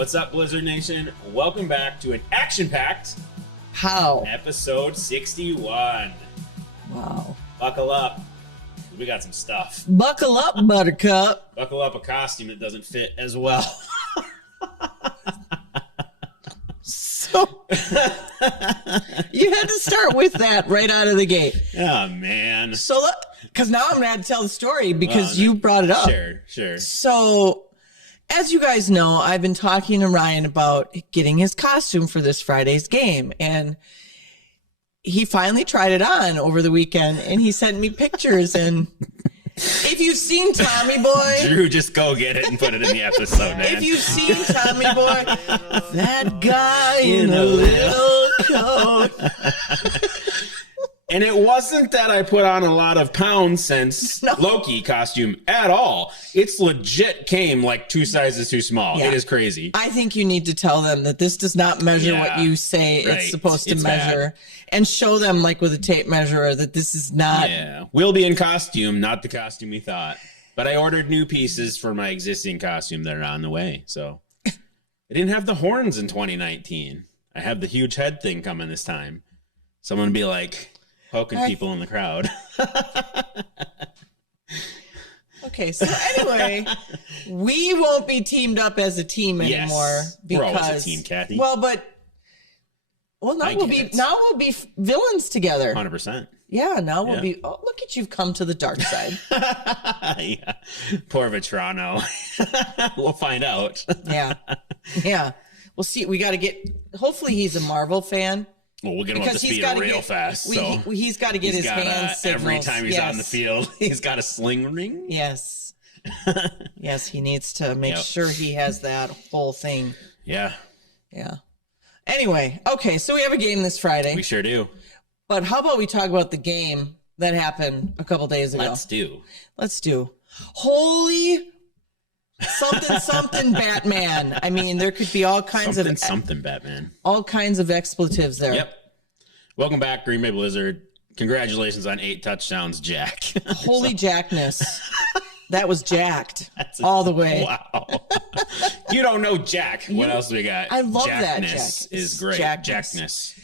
What's up, Blizzard Nation? Welcome back to an action-packed episode 61. Wow. Buckle up. We got some stuff. Buckle up, Buttercup. Buckle up a costume that doesn't fit as well. So you had to start with that right out of the gate. Oh, man. So, because now I'm going to have to tell the story because you brought it up. Sure. So, as you guys know, I've been talking to Ryan about getting his costume for this Friday's game. And he finally tried it on over the weekend and he sent me pictures. And if you've seen Tommy Boy, Drew, just go get it and put it in the episode, man. If you've seen Tommy Boy, that guy in a little coat. And it wasn't that I put on a lot of pounds since Loki costume at all. It's legit came like 2 sizes too small. Yeah. It is crazy. I think you need to tell them that this does not measure what you say it's supposed to measure. Bad. And show them like with a tape measure that this is not. Yeah, we'll be in costume, not the costume we thought. But I ordered new pieces for my existing costume that are on the way. So I didn't have the horns in 2019. I have the huge head thing coming this time. Someone would be like poking people in the crowd. Okay, so anyway, we won't be teamed up as a team anymore because we're always a team, Kathy. Well, now we'll be villains together. 100%. Yeah, now we'll be. Oh, look at you've come to the dark side. Yeah, poor Vetrano. We'll find out. Yeah. We'll see. We got to get. Hopefully, he's a Marvel fan. Well, we'll get him up to speed real fast. He's got to get his hands signals. Every time he's on the field, he's got a sling ring. Yes. Yes, he needs to make sure he has that whole thing. Yeah. Anyway, okay, so we have a game this Friday. We sure do. But how about we talk about the game that happened a couple days ago? Let's do. Holy something Batman. I mean, there could be all kinds of something Batman. All kinds of expletives there. Yep. Welcome back, Green Bay Blizzard. Congratulations on 8 touchdowns, Jack. Holy Jackness. That was jacked all the way. Wow. You don't know Jack. What else do we got? I love that. Jackness is great. Jackness.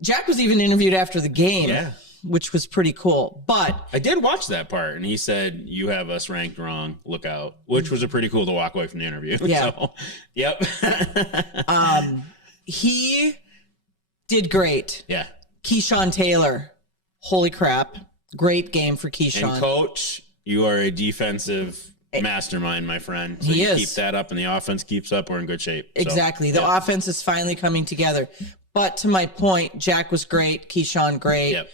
Jack was even interviewed after the game, which was pretty cool. But I did watch that part, and he said, "You have us ranked wrong. Look out," which was a pretty cool to walk away from the interview. Yeah. So, yep. He did great. Yeah. Keyshawn Taylor. Holy crap. Great game for Keyshawn. And Coach, you are a defensive mastermind, my friend. So he is. Keep that up, and the offense keeps up. We're in good shape. Exactly. The offense is finally coming together. But to my point, Jack was great. Keyshawn, great. Yep.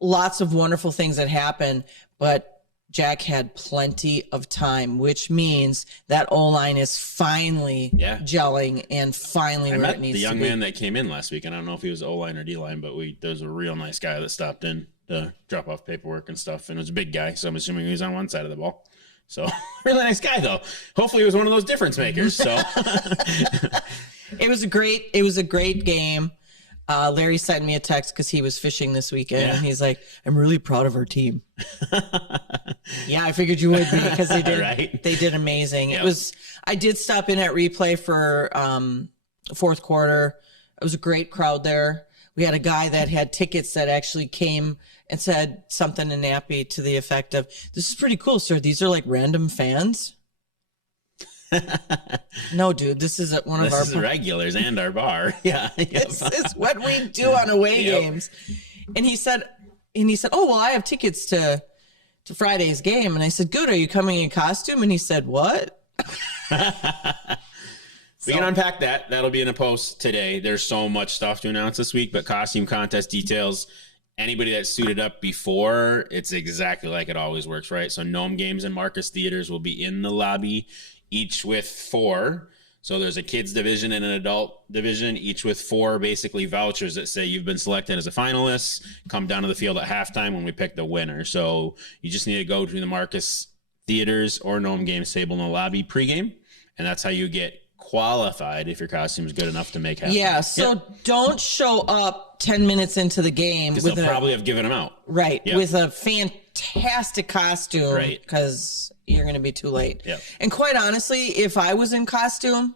Lots of wonderful things that happened. But Jack had plenty of time, which means that O-line is finally gelling and finally where it needs to be. The young man that came in last week, and I don't know if he was O-line or D-line, but there's a real nice guy that stopped in to drop off paperwork and stuff, and it was a big guy, so I'm assuming he was on one side of the ball. So really nice guy, though. Hopefully he was one of those difference makers. So it was a great game. Larry sent me a text because he was fishing this weekend, and he's like, "I'm really proud of our team." Yeah, I figured you would be because they did. They did amazing. Yep. I did stop in at replay for fourth quarter. It was a great crowd there. We had a guy that had tickets that actually came and said something in Nappy to the effect of, "This is pretty cool, sir. These are like random fans." No, dude, this is one of our regulars and our bar. Yeah. This is what we do on away games. And he said, "Oh, well, I have tickets to Friday's game." And I said, "Good. Are you coming in costume?" And he said, "What?" We can unpack that. That'll be in a post today. There's so much stuff to announce this week, but costume contest details, anybody that suited up before, it's exactly like it always works, right? So Gnome Games and Marcus Theaters will be in the lobby, each with 4. So there's a kids division and an adult division, each with 4 basically vouchers that say you've been selected as a finalist. Come down to the field at halftime when we pick the winner. So you just need to go to the Marcus Theaters or Gnome Games table in the lobby pregame, and that's how you get qualified if your costume is good enough to make halftime. Yeah, so don't show up 10 minutes into the game. Because they'll probably have given them out. Right, with a fantastic costume. Right. Because you're going to be too late. Yep. And quite honestly, if I was in costume,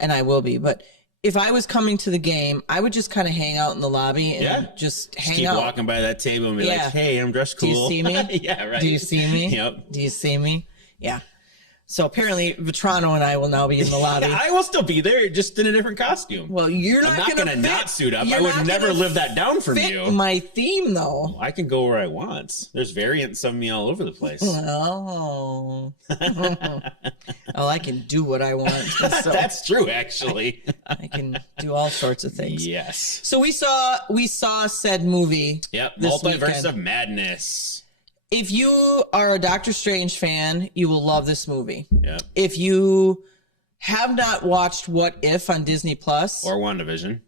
and I will be. But if I was coming to the game, I would just kind of hang out in the lobby and just hang keep out. Walking by that table and be like, hey, I'm dressed cool. Do you see me? Yeah, right. Do you see me? Yep. Do you see me? Yeah. So apparently Vetrano and I will now be in the lobby. I will still be there, just in a different costume. Well, you're not going to not suit up. I would never live that down from you. My theme, though. I can go where I want. There's variants of me all over the place. Oh. Well, I can do what I want. So that's true, actually. I can do all sorts of things. Yes. So we saw said movie. Yep. Multiverse of Madness. If you are a Doctor Strange fan, you will love this movie. Yep. If you have not watched What If on Disney Plus or WandaVision,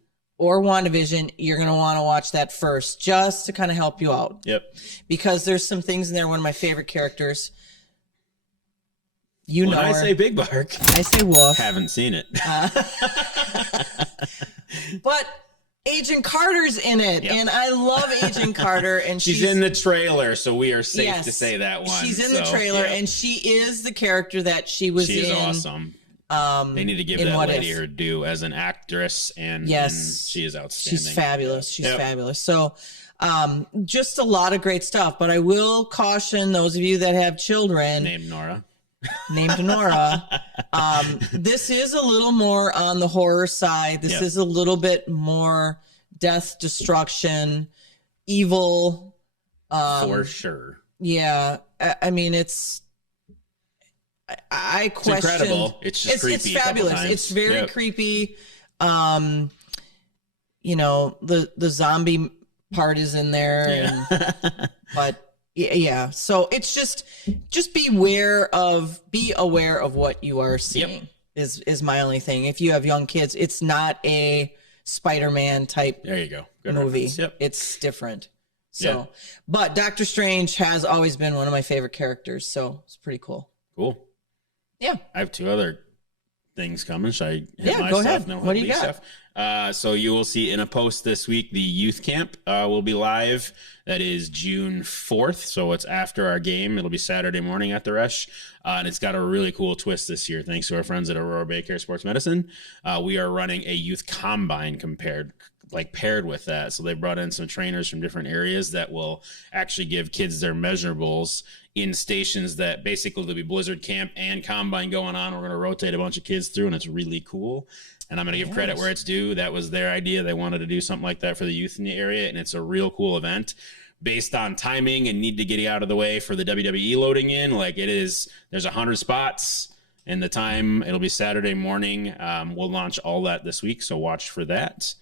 you're going to want to watch that first just to kind of help you out. Yep. Because there's some things in there. One of my favorite characters. When I say Big Bark, I say Wolf. Haven't seen it. But Agent Carter's in it, and I love Agent Carter. And she's in the trailer, so we are safe to say that one. She's in the trailer, and she is the character that she was in. She's awesome. They need to give that lady her due as an actress, and she is outstanding. She's fabulous. She's fabulous. So, just a lot of great stuff. But I will caution those of you that have children named Nora. This is a little more on the horror side. This is a little bit more death, destruction, evil. For sure. Yeah. I mean, I question. It's incredible. It's just creepy. It's fabulous. It's very creepy. You know, the zombie part is in there, but yeah. So it's just be aware of what you are seeing is my only thing. If you have young kids, it's not a Spider-Man type there you go. Good movie. It's different. So, but Doctor Strange has always been one of my favorite characters. So it's pretty cool. Cool. Yeah. I have two other things coming. Should I hit my go stuff? ahead. No, what do you got? Stuff? So you will see in a post this week, the youth camp will be live. That is June 4th. So it's after our game. It'll be Saturday morning at the Rush. And it's got a really cool twist this year. Thanks to our friends at Aurora Baycare Sports Medicine. We are running a youth combine paired with that. So they brought in some trainers from different areas that will actually give kids their measurables in stations that basically there'll be Blizzard camp and combine going on. We're going to rotate a bunch of kids through, and it's really cool. And I'm going to give credit where it's due. That was their idea. They wanted to do something like that for the youth in the area, and it's a real cool event based on timing and need to get you out of the way for the WWE loading in. Like it is, there's 100 spots, and the time, it'll be Saturday morning. We'll launch all that this week, so watch for that.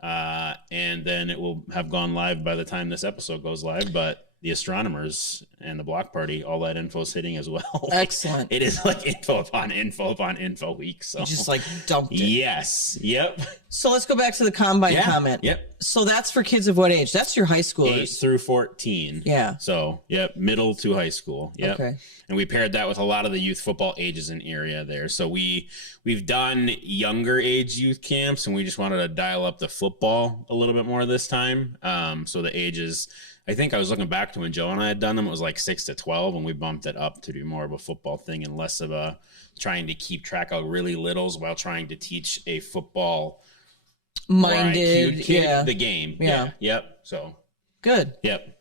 And then it will have gone live by the time this episode goes live, but the astronomers and the block party, all that info is hitting as well. Excellent. It is like info upon info week. So you just like dumped it. Yes. Yep. So let's go back to the combine comment. Yep. So that's for kids of what age? That's your high schoolers. 8 through 14. Yeah. So, middle to high school. Yep. Okay. And we paired that with a lot of the youth football ages in area there. So we've done younger age youth camps, and we just wanted to dial up the football a little bit more this time. So the ages, I think I was looking back to when Joe and I had done them, it was like 6 to 12, and we bumped it up to do more of a football thing and less of a trying to keep track of really littles while trying to teach a football minded kid the game. Yeah. Yep. So good. Yep.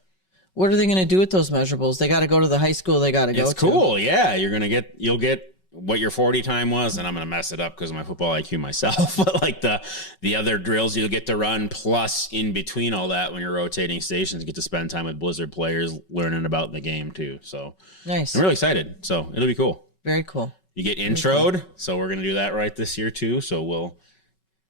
What are they going to do with those measurables? They got to go to the high school. They got to go. It's cool. Yeah. You'll get what your 40 time was, and I'm going to mess it up because of my football IQ myself. But like the other drills you'll get to run, plus in between all that, when you're rotating stations, you get to spend time with Blizzard players learning about the game too. So nice. I'm really excited. So it'll be cool. Very cool. You get introed. So we're going to do that right this year too. So we'll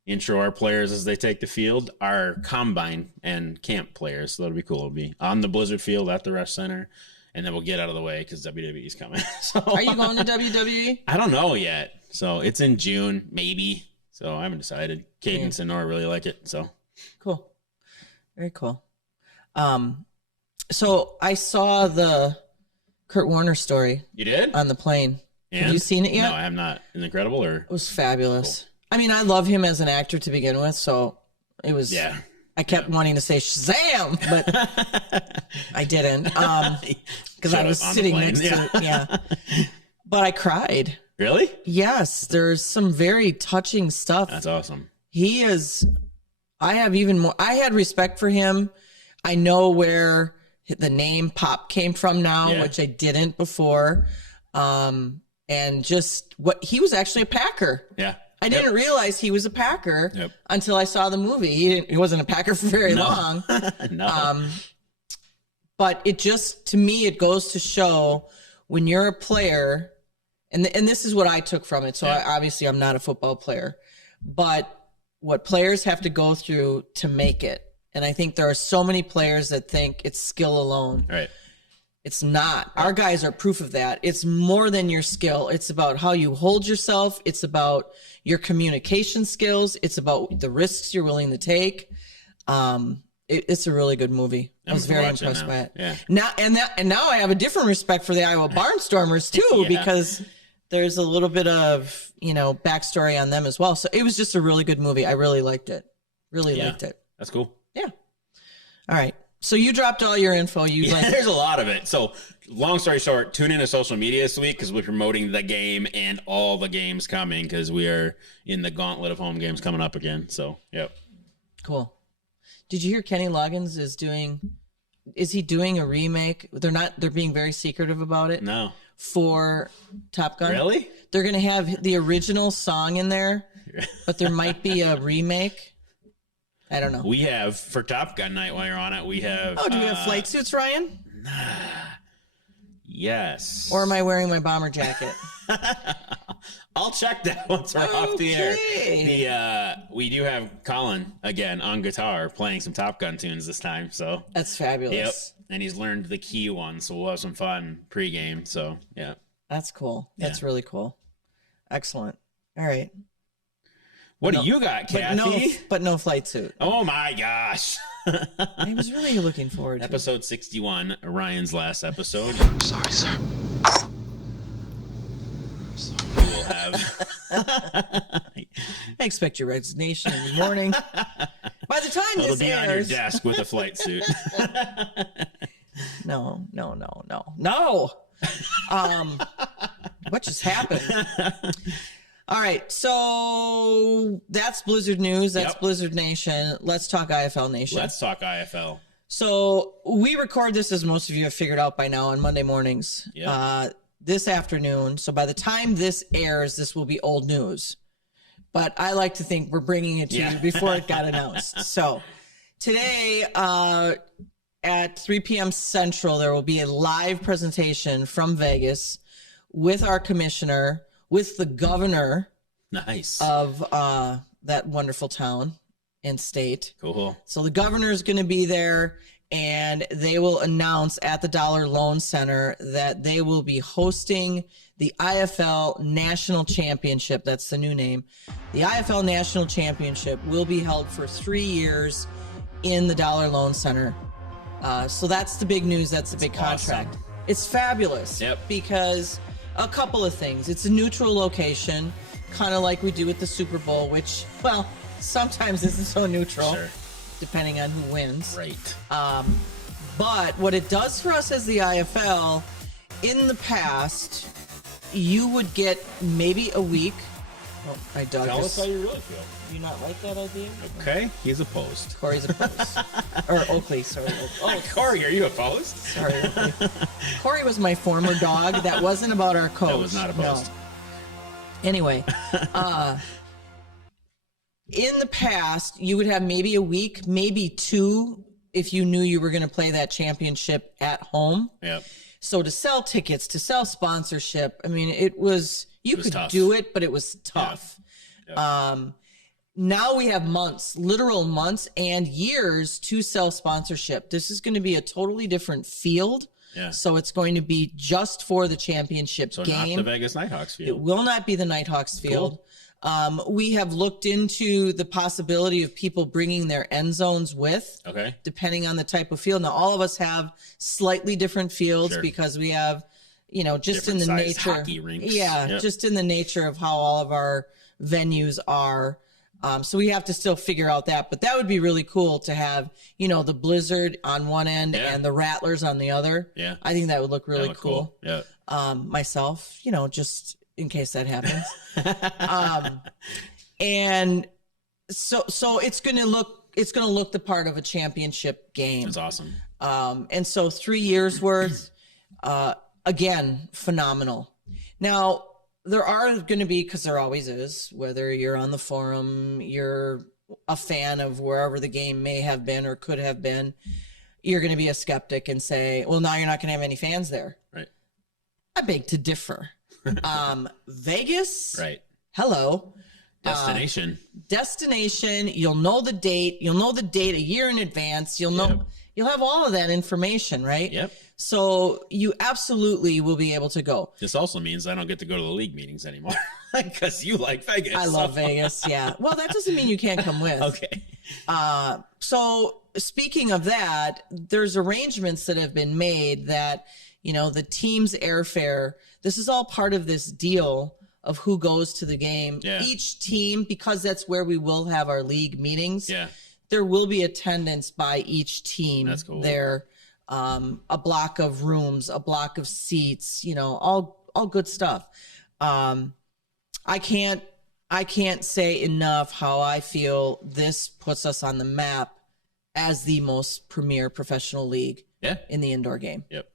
intro our players as they take the field, our combine and camp players. So that'll be cool. It'll be on the Blizzard field at the Rush Center. And then we'll get out of the way because WWE's coming. So, are you going to WWE? I don't know yet. So it's in June, maybe. So I haven't decided. Cadence and Nora really like it. So cool. Very cool. So I saw the Kurt Warner story. You did? On the plane. And? Have you seen it yet? No, I have not. Is it incredible? Or? It was fabulous. Cool. I mean, I love him as an actor to begin with. So it was. Yeah. I kept wanting to say Shazam, but I didn't because I was sitting next to but I cried. Really? Yes, there's some very touching stuff. That's awesome. He is. I have even more. I had respect for him. I know where the name Pop came from now, which I didn't before. And just what he was actually a Packer. Yeah. I didn't realize he was a Packer until I saw the movie. He wasn't a Packer for very long. No. But it just, to me, it goes to show when you're a player, and this is what I took from it. So obviously I'm not a football player, but what players have to go through to make it. And I think there are so many players that think it's skill alone. Right. It's not. Our guys are proof of that. It's more than your skill. It's about how you hold yourself. It's about your communication skills. It's about the risks you're willing to take. It's a really good movie. I was very impressed by it. Yeah. Now I have a different respect for the Iowa Barnstormers too, because there's a little bit of, backstory on them as well. So it was just a really good movie. I really liked it. Really liked it. That's cool. Yeah. All right. So you dropped all your info. There's a lot of it. So long story short, tune into social media this week because we're promoting the game and all the games coming because we are in the gauntlet of home games coming up again. So, yep. Cool. Did you hear Kenny Loggins is he doing a remake? They're being very secretive about it. No. For Top Gun. Really? They're going to have the original song in there, but there might be a remake. I don't know. We have, for Top Gun night while you're on it, we have... Oh, do we have flight suits, Ryan? Yes. Or am I wearing my bomber jacket? I'll check that once we're off the air. We do have Colin, again, on guitar, playing some Top Gun tunes this time. So that's fabulous. Yep. And he's learned the key one, so we'll have some fun pregame. So, yeah. That's cool. That's really cool. Excellent. All right. What do you got, Kathy? But no flight suit. Oh, my gosh. I was really looking forward to Episode 61, Ryan's last episode. Sorry, sir. We will have... I expect your resignation in the morning. By the time It'll this be airs... on your desk with a flight suit. No. What just happened? All right, so that's Blizzard news. That's Blizzard Nation. Let's talk IFL Nation. Let's talk IFL. So we record this, as most of you have figured out by now, on Monday mornings. This afternoon. So by the time this airs, this will be old news. But I like to think we're bringing it to you before it got announced. So today at 3 p.m. Central, there will be a live presentation from Vegas with our commissioner, with the governor of that wonderful town and state. Cool. So the governor is going to be there, and they will announce at the Dollar Loan Center that they will be hosting the IFL National Championship. That's the new name. The IFL National Championship will be held for 3 years in the Dollar Loan Center. So that's the big news. That's the big contract. Awesome. It's fabulous. Yep. Because a couple of things. It's a neutral location, kind of like we do with the Super Bowl, which, well, sometimes isn't so neutral, depending on who wins. Right. But what it does for us as the IFL, in the past, you would get maybe a week. Oh, my dog. Tell us how you really feel. Do you not like that idea? Okay, he's opposed. Corey's opposed. Or Oakley, sorry. Oh, Corey, are you opposed? Sorry, Oakley. Corey was my former dog. That wasn't about our coach. That was not opposed. No. Anyway, in the past, you would have maybe a week, maybe two, if you knew you were going to play that championship at home. Yep. So to sell tickets, to sell sponsorship, I mean, it was could tough. do it, but it was tough. Yeah. Now we have months, literal months and years to sell sponsorship. This is going to be a totally different field. Yeah. So it's going to be just for the championship So game. not the Vegas Nighthawks field. It will not be the Nighthawks field. Cool. We have looked into the possibility of people bringing their end zones with, depending on the type of field. Now, all of us have slightly different fields because we have, just different in the size nature, hockey rinks. just in the nature of how all of our venues are. So we have to still figure out that, but that would be really cool to have, the Blizzard on one end and the Rattlers on the other. Yeah. I think that would look really cool. Yeah. Myself, just in case that happens. And so it's going to look the part of a championship game. That's awesome. And so 3 years worth, again, phenomenal. Now, there are going to be, because there always is, whether you're on the forum, you're a fan of wherever the game may have been or could have been, you're going to be a skeptic and say, well, now you're not going to have any fans there. Right. I beg to differ. Vegas. Right. Hello. Destination. Destination. You'll know the date. You'll know the date a year in advance. You'll know. Yep. You'll have all of that information, right? Yep. So you absolutely will be able to go. This also means I don't get to go to the league meetings anymore because you like Vegas. I love Vegas. Yeah. Well, that doesn't mean you can't come with. Okay. So speaking of that, there's arrangements that have been made that, the team's airfare, this is all part of this deal of who goes to the game. Yeah. Each team, because that's where we will have our league meetings. Yeah. There will be attendance by each team. That's cool. There, a block of rooms, a block of seats, all good stuff. I can't say enough how I feel this puts us on the map as the most premier professional league in the indoor game. Yep.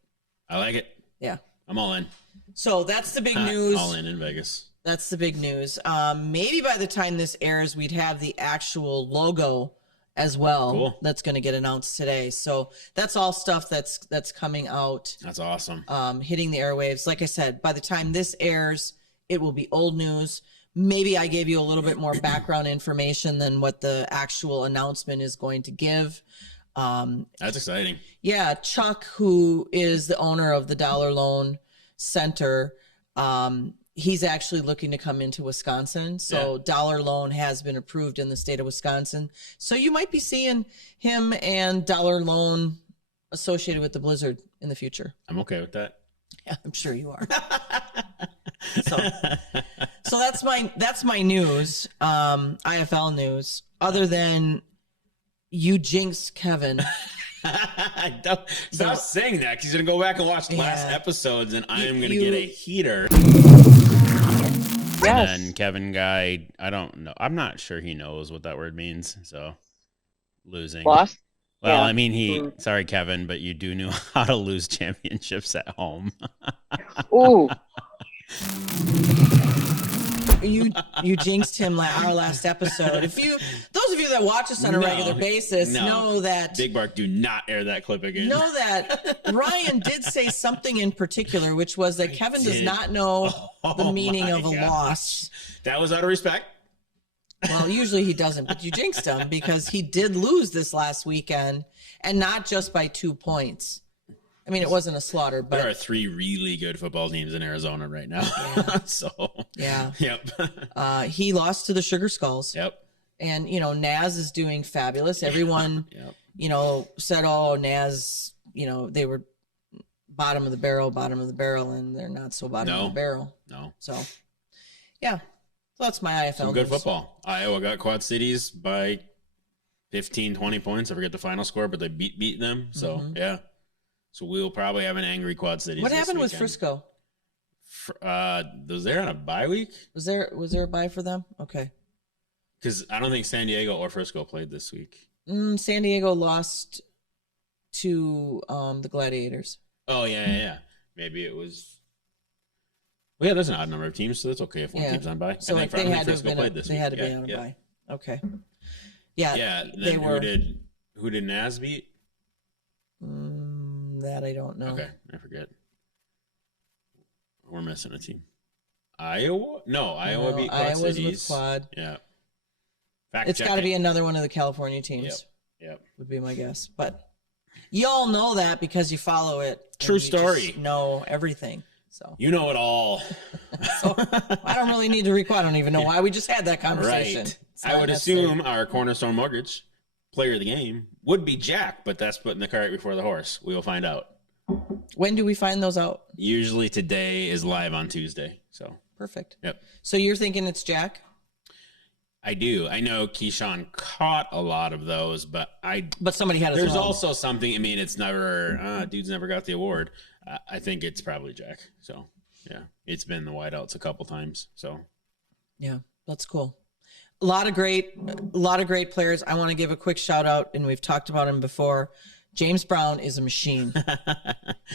I like it. Yeah. I'm all in. So that's the big news. All in Vegas. That's the big news. Maybe by the time this airs, we'd have the actual logo as well. Cool. That's going to get announced today. So that's all stuff that's coming out. That's awesome. Hitting the airwaves. Like I said, by the time this airs, it will be old news. Maybe I gave you a little bit more background information than what the actual announcement is going to give. That's exciting. Yeah, Chuck, who is the owner of the Dollar Loan Center, he's actually looking to come into Wisconsin. So Dollar Loan has been approved in the state of Wisconsin. So you might be seeing him and Dollar Loan associated with the Blizzard in the future. I'm okay with that. Yeah, I'm sure you are. So that's my news, IFL news. Other than you jinxed Kevin. Stop saying that because he's gonna go back and watch the last episodes, and I am gonna get a heater. Yes. And Kevin guy, I don't know. I'm not sure he knows what that word means. So losing. Lost? Well, Yeah. I mean, sorry, Kevin, but you do know how to lose championships at home. Ooh. You jinxed him like our last episode. Those of you that watch us on a regular basis know that Big Bark, do not air that clip again. Know that Ryan did say something in particular, which was that Kevin does not know the meaning of a loss. That was out of respect. Well, usually he doesn't, but you jinxed him because he did lose this last weekend, and not just by 2 points. I mean, it wasn't a slaughter, but there are 3 really good football teams in Arizona right now. Yeah. So yeah, yep. He lost to the Sugar Skulls. Yep. And Naz is doing fabulous. Everyone, said, "Oh, Naz, they were bottom of the barrel," and they're not so bottom of the barrel. No. So, yeah. So that's my IFL. Some good football. Iowa got Quad Cities by 15, 20 points. I forget the final score, but they beat them. So yeah. So we'll probably have an angry Quad Cities. What happened with weekend. Frisco? Was there on a bye week? Was there a bye for them? Okay. Because I don't think San Diego or Frisco played this week. San Diego lost to the Gladiators. Oh yeah. Maybe it was. Well, yeah, there's an odd number of teams, so that's okay if one team's on bye. So I think they had to Frisco played this week. They had to be on a bye. Okay. Yeah. Yeah. They were. Who did Naz beat? That I don't know. Okay, I forget. We're missing a team. Iowa? No, Iowa beat Quad Iowa's Cities. with Quad. Yeah. It's got to be another one of the California teams. Yep. Would be my guess. But you all know that because you follow it. True story. Know everything. So you know it all. So I don't really need to recall. I don't even know why we just had that conversation. Right. I would assume our Cornerstone Mortgage player of the game would be Jack, but that's putting the cart before the horse. We will find out. When do we find those out? Usually today is live on Tuesday. So perfect. Yep. So you're thinking it's Jack? I do. I know Keyshawn caught a lot of those, but somebody had. There's also something. I mean, it's never. Dude's never got the award. I think it's probably Jack. So Yeah. It's been the wideouts a couple times. So Yeah, that's cool. A lot of great players. I want to give a quick shout out, and we've talked about him before. James Brown is a machine.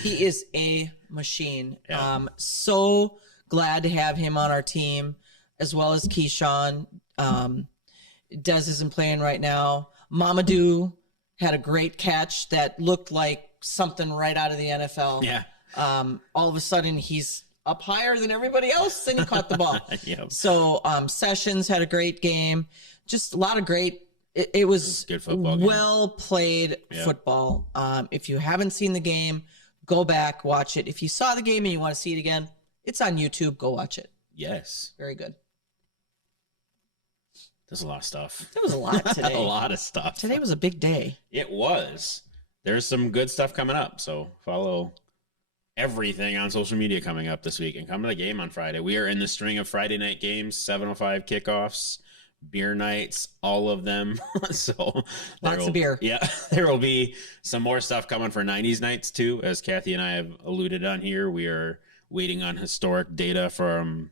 He is a machine. Yeah. So glad to have him on our team, as well as Keyshawn. Dez isn't playing right now. Mamadou had a great catch that looked like something right out of the NFL. Yeah. All of a sudden, he's up higher than everybody else, and he caught the ball. Yep. So Sessions had a great game. Just a lot of great. It was good football game. Well played football. If you haven't seen the game, go back, watch it. If you saw the game and you want to see it again, it's on YouTube. Go watch it. Yes. Very good. There's a lot of stuff. There was a lot today. A lot of stuff. Today was a big day. It was. There's some good stuff coming up. So follow everything on social media coming up this week and come to the game on Friday. We are in the string of Friday night games, 7:05 kickoffs, beer nights, all of them. So Lots of beer. Yeah, there will be some more stuff coming for 90s nights too. As Kathy and I have alluded on here, we are waiting on historic data from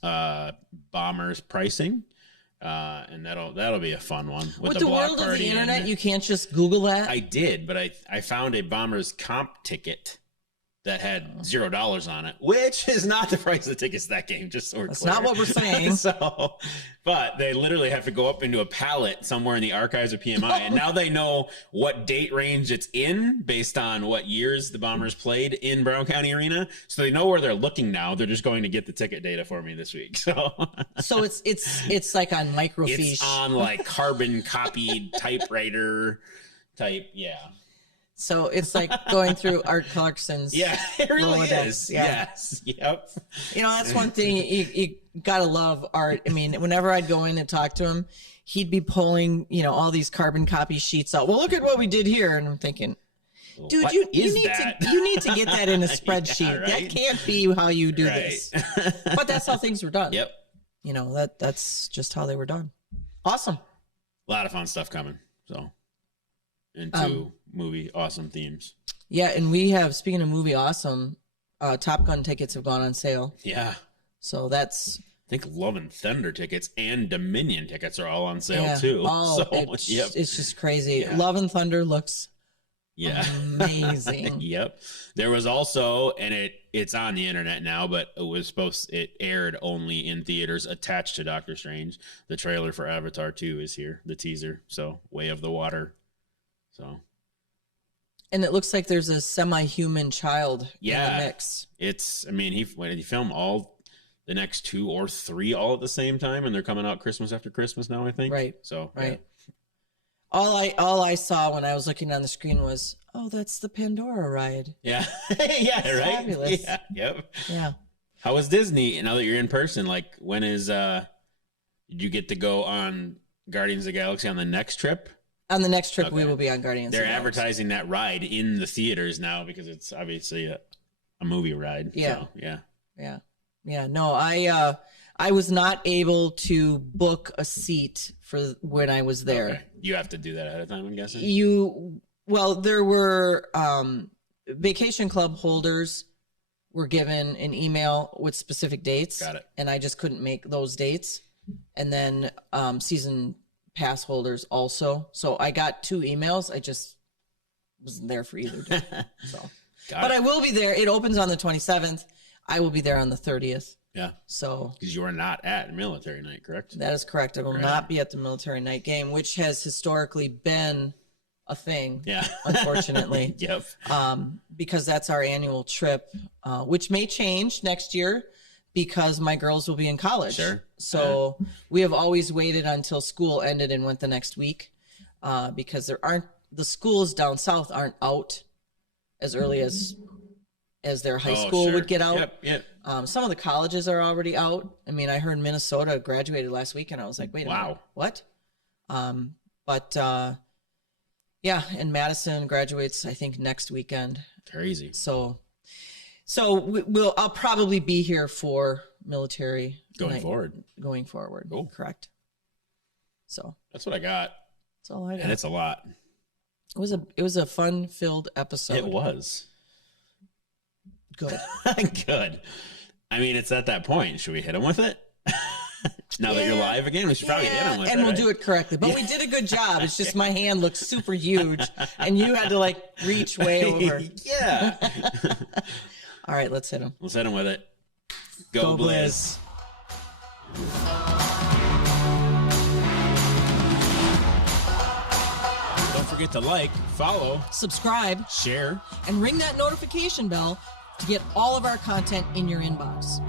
Bombers pricing. And that'll be a fun one. With the world of the internet, you can't just Google that. I did, but I found a Bombers comp ticket that had $0 on it, which is not the price of the tickets to that game. Just so we're That's clear. not what we're saying. So, but they literally have to go up into a pallet somewhere in the archives of PMI, and now they know what date range it's in based on what years the Bombers played in Brown County Arena. So they know where they're looking now. They're just going to get the ticket data for me this week. So it's like on microfiche. It's on like carbon copied typewriter type. Yeah. So it's like going through Art Clarkson's. Yeah, it really Rolodex. is. Yeah. Yes. Yep. You know, that's one thing you gotta love Art. I mean, whenever I'd go in and talk to him, he'd be pulling, all these carbon copy sheets out. Well, look at what we did here. And I'm thinking, dude, What you is need that? you need to get that in a spreadsheet. Yeah, right? That can't be how you do Right. this. But that's how things were done. Yep. That's just how they were done. Awesome. A lot of fun stuff coming. So, into movie awesome themes. Yeah, and we have, speaking of movie awesome, Top Gun tickets have gone on sale. Yeah. So that's... I think Love and Thunder tickets and Dominion tickets are all on sale yeah, too. So, it's just crazy. Yeah. Love and Thunder looks amazing. Yep. There was also, and it's on the internet now, but it aired only in theaters attached to Doctor Strange. The trailer for Avatar 2 is here, the teaser. So, Way of the Water. So, and it looks like there's a semi-human child in the mix. He filmed all the next 2 or 3 all at the same time, and they're coming out Christmas after Christmas now, I think. Right. So, right. Yeah. All I saw when I was looking on the screen was, oh, that's the Pandora ride. Yeah. Yeah, That's right. fabulous. Yeah. Yep. Yeah. How was Disney now that you're in person? Like, when is did you get to go on Guardians of the Galaxy on the next trip? On the next trip, Okay. we will be on Guardians. They're of the Galaxy. advertising that ride in the theaters now because it's obviously a movie ride. Yeah. So, yeah. Yeah. Yeah. No, I was not able to book a seat for when I was there. Okay. You have to do that ahead of time, I'm guessing. There were vacation club holders were given an email with specific dates. Got it. And I just couldn't make those dates. And then season pass holders also. So I got 2 emails. I just wasn't there for either day. So, but I will be there. It opens on the 27th. I will be there on the 30th. Yeah. So because you are not at military night, correct? that is correct. I will Right. not be at the military night game, which has historically been a thing. Yeah. Unfortunately. Yep. Because that's our annual trip, which may change next year because my girls will be in college. Sure. So we have always waited until school ended and went the next week because the schools down south aren't out as early as their high school sure. would get out. Yep. Some of the colleges are already out. I mean, I heard Minnesota graduated last week, and I was like, wait a minute, what? Yeah, and Madison graduates, I think, next weekend. Crazy. So I'll probably be here for military Going forward. Going forward. Cool. Correct. So That's what I got. that's all I got. And it's a lot. It was a fun-filled episode. It was. Good. Good. I mean, it's at that point. Should we hit him with it? Now that you're live again, we should probably hit him with it. And we'll do it correctly. But we did a good job. It's just my hand looks super huge, and you had to like reach way over. Yeah. All right, let's hit him. Let's hit him with it. Go Blizz. Don't forget to like, follow, subscribe, share, and ring that notification bell to get all of our content in your inbox.